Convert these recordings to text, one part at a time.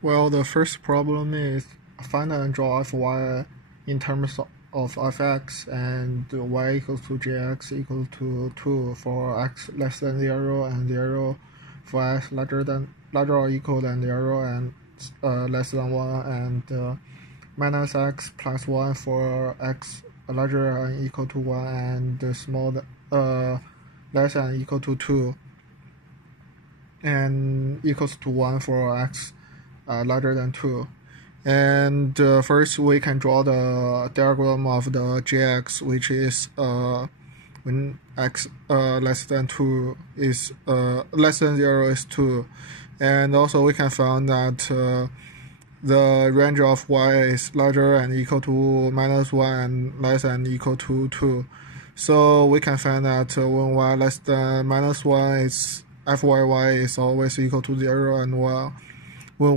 Well, the first problem is find and draw fy in terms of fx and y equals to jx equal to 2 for x less than 0 and 0 for x larger or equal than 0 and less than 1 and minus x plus 1 for x larger and equal to 1 and less than equal to 2 and equals to 1 for x larger than 2. And first we can draw the diagram of the jx, which is when x less than 2 is less than 0 is 2. And also we can find that the range of y is larger and equal to minus 1 and less than equal to 2. So we can find that when y less than minus 1 is fyy is always equal to 0, and when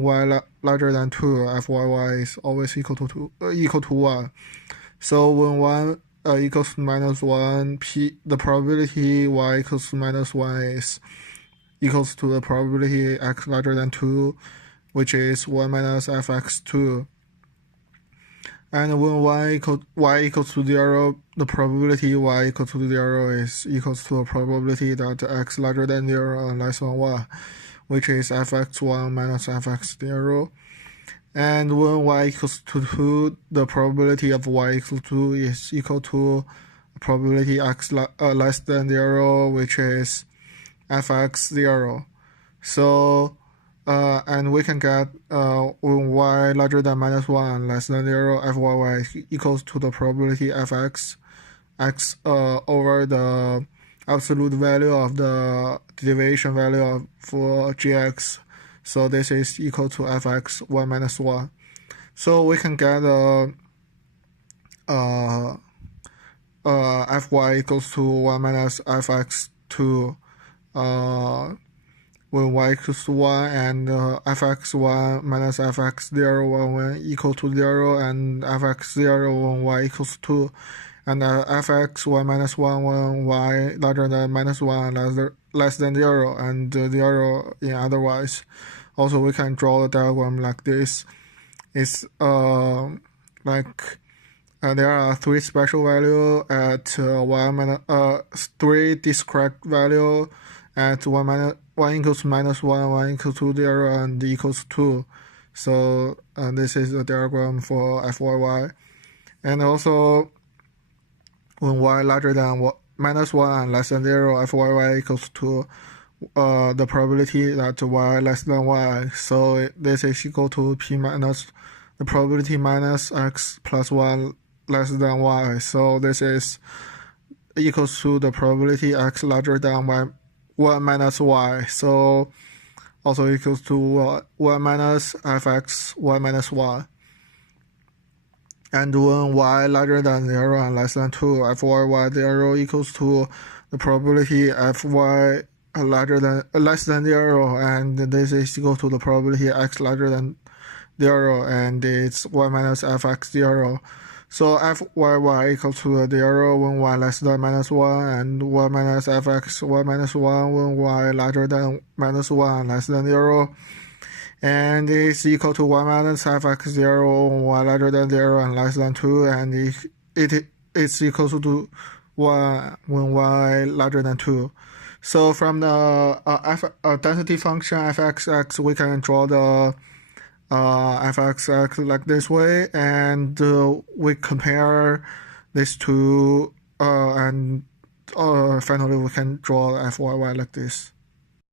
y larger than 2, fyy is always equal to 1. So when y equals to minus 1, the probability y equals to minus 1 is equals to the probability x larger than 2, which is 1 minus fx2. And when y equals to 0, the probability y equals to 0 is equals to the probability that x larger than 0 and less than 1, which is fx1 minus fx0. And when y equals to 2, the probability of y equals to 2 is equal to probability x less than 0, which is fx0. So and we can get when y larger than minus 1 and less than 0, fyy equals to the probability fx x over the absolute value of the deviation value for gx. So this is equal to fx 1 minus 1. So we can get fy equals to 1 minus fx2 when y equals to 1, and fx1 minus fx0 when equal to 0, and fx0 when y equals to 2, and fx1 minus 1 when y larger than minus 1 less than 0, and 0 in otherwise. Also, we can draw the diagram like this. It's like there are 3 special values at y minus 3 discrete value at 1 equals to minus 1, 1 equals to 0, and equals 2. So this is the diagram for fyy. And also when y larger than minus 1 and less than 0, fyy equals to the probability that y less than y. So this is equal to p minus the probability minus x plus 1 less than y. So this is equals to the probability x larger than 1 minus y. So also equals to 1 minus fx 1 minus y. And when y larger than 0 and less than 2, fyy 0 equals to the probability fy less than 0, and this is equal to the probability x larger than 0, and it's 1 minus fx0. So fyy equals to 0 when y less than minus 1, and 1 minus fx 1 minus 1 when y larger than minus 1 less than 0, and it's equal to 1 minus fx0 when y larger than 0 and less than 2, and it's equal to 1 when y larger than 2. So from the density function fxx, we can draw the fxx like this way, and we compare these two, and finally we can draw fyy like this.